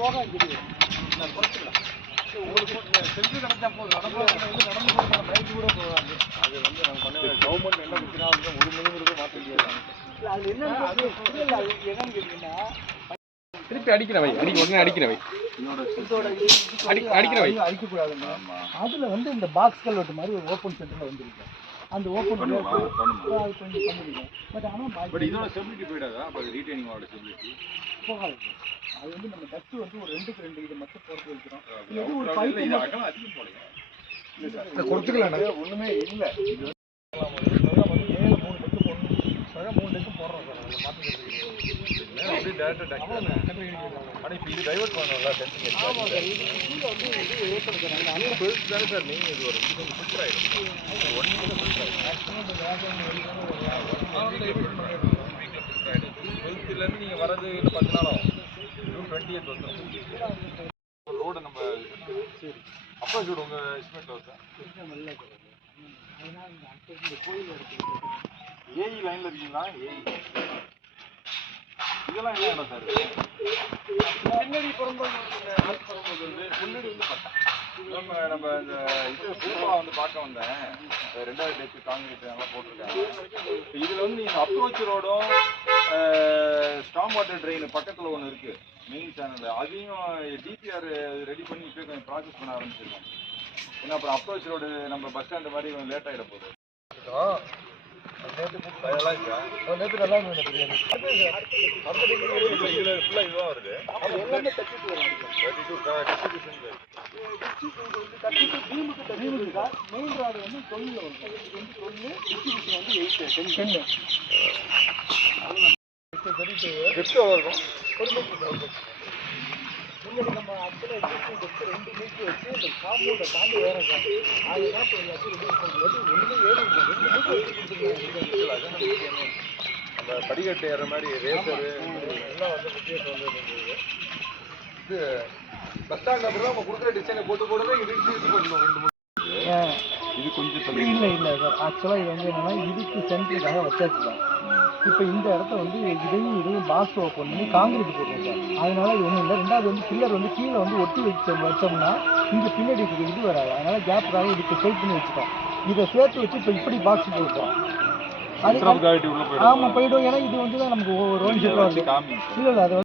போக அஞ்சடி வரும். செஞ்சு கிடந்தா போதும் நடந்து நடந்து போகிற பைக்கு கூட போகாது அது வந்து நம்ம பண்ண கவர்மெண்ட் என்ன பிரச்சனை வந்து ஒரு மணி கூட மாற்ற முடியாது அது என்னன்னு கேட்டீங்கன்னா திருப்பி அடிக்கிற வை அடிக்க உடனே அடிக்கிற வை என்னோட இதோட அடிக்கிற வை. அடிக்கக்கூடாதுங்க அதில் வந்து இந்த பாக்ஸ் கல்வெட்டு மாதிரி ஒரு ஓப்பன் சென்டரில் வந்துருக்கு அந்த ஓப்பன்? அது கொஞ்சம் பண்ணிருக்கோம் பட் ஆனால் பட் இதோட ஸ்டெபிலிட்டி போயிடாதா? அப்போ ரீட்டைனிங்கோட ஸ்டெபிலிட்டி போகாது. அது வந்து நம்ம டஸ்ட் வந்து ஒரு ரெண்டுக்கு ரெண்டு இதை மட்டும் போட்டு வைக்கிறோம் இது ஒரு பைப் இது அகலம் அதிகம் போடுங்க கொடுத்துக்கலாம் ஒன்றுமே இல்லை. இது வந்து ஏழு மூணு டெக்கு போடணும். மூணு டெக்கு போடுறோம் சார். அதில் அப்படியே டேரக்டாக ஆனால் இப்போ இது டைவர்ட் பண்ணணும்ல சென்டிங் சார் இது கீழே வந்து இது ஏற்படுத்துறாங்க அந்த பெருசு தானே சார் நீங்கள் இது ஒரு இது கொஞ்சம் சூப்பர் ஆகிடும் ஒன் வீக்கில் ஃபில்டர் ஆகிடும் மேக்ஸிமம் இந்த வேகம் வரது இன்னும் பத்து நாள் ஆகும். ஜூன் டுவெண்ட்டி எய்த் வந்துடும் ரோடை நம்ம அப்பா சூடு உங்கள் எஸ்டிமேட் வருது ஏஇ லைனில் இருக்கீங்களா? ஏஇ இதெல்லாம் என்ன இடம் சார்? பின்னாடி புறம்போது முன்னாடி வந்து பட்டா நம்ம நம்ம இந்த இது பூப்பா வந்து பார்க்க வந்தேன். இந்த ரெண்டாவது டேக்கு காங்கிரீட் எல்லாம் போட்டிருக்காங்க. இதில் வந்து நீங்கள் அப்ரோச் ரோடும் ஸ்டாம் வாட்டர் ட்ரெயின் பக்கத்தில் ஒன்று இருக்குது மெயின் சேனலில் அதையும் டிபிஆர் ரெடி பண்ணி இப்போ கொஞ்சம் ப்ராசஸ் பண்ண ஆரம்பிச்சிருக்கோம் ஏன்னா அப்புறம் அப்ரோச் ரோடு நம்ம பஸ் ஸ்டாண்டு மாதிரி கொஞ்சம் லேட் ஆகிட போகுது. நேற்று நல்லா ஃபுல்லாக வருது மெயின் ராடு வந்து தொழில் வந்து தொழில் டிஸ்ட்ரிபியூஷன் வந்து எயிட் டென்னு டெப்த் எவ்வளோ முன்னாடி நம்ம ஆக்சுவலாக ரெண்டு மீட்டர் வச்சு இந்த காம்பவுண்டை தாண்டி ஏறோம் சார் அதுதான் அந்த படிக்கட்டு ஏற மாதிரி ரேசரு எல்லாம் வந்து முக்கியத்துவம் வந்து இருந்தது இது பஸ் ஸ்டாண்ட் அப்புறம் நம்ம கொடுக்குற டிசைனை போட்டு போட்டு இது இடிச்சு இது பண்ணணும் ரெண்டு மூணு இது கொஞ்சம் இல்லை இல்லை சார் ஆக்சுவலாக இது வந்து என்னன்னா இதுக்கு சென்டருக்காக வச்சாச்சு தான் இப்போ இந்த இடத்த வந்து இதையும் இதையும் பாக்ஸ் ஓப்பன் பண்ணி காங்கிரீட் போடுறோம் சார் அதனால இது ஒன்றும் இல்லை. ரெண்டாவது வந்து பில்லர் வந்து கீழே வந்து ஒட்டி வச்சு வச்சோம்னா இங்கே பின்னாடி இதுக்கு இது வராது. அதனால கேப்புக்காக இதுக்கு செட் பண்ணி வச்சுட்டோம் இதை சேர்த்து வச்சு இப்போ இப்படி பாக்ஸ் போயிடும். ஆமாம் போயிடும். ஏன்னா இது வந்து தான் நமக்கு வருது காமிங்க. இல்லை இல்லை அது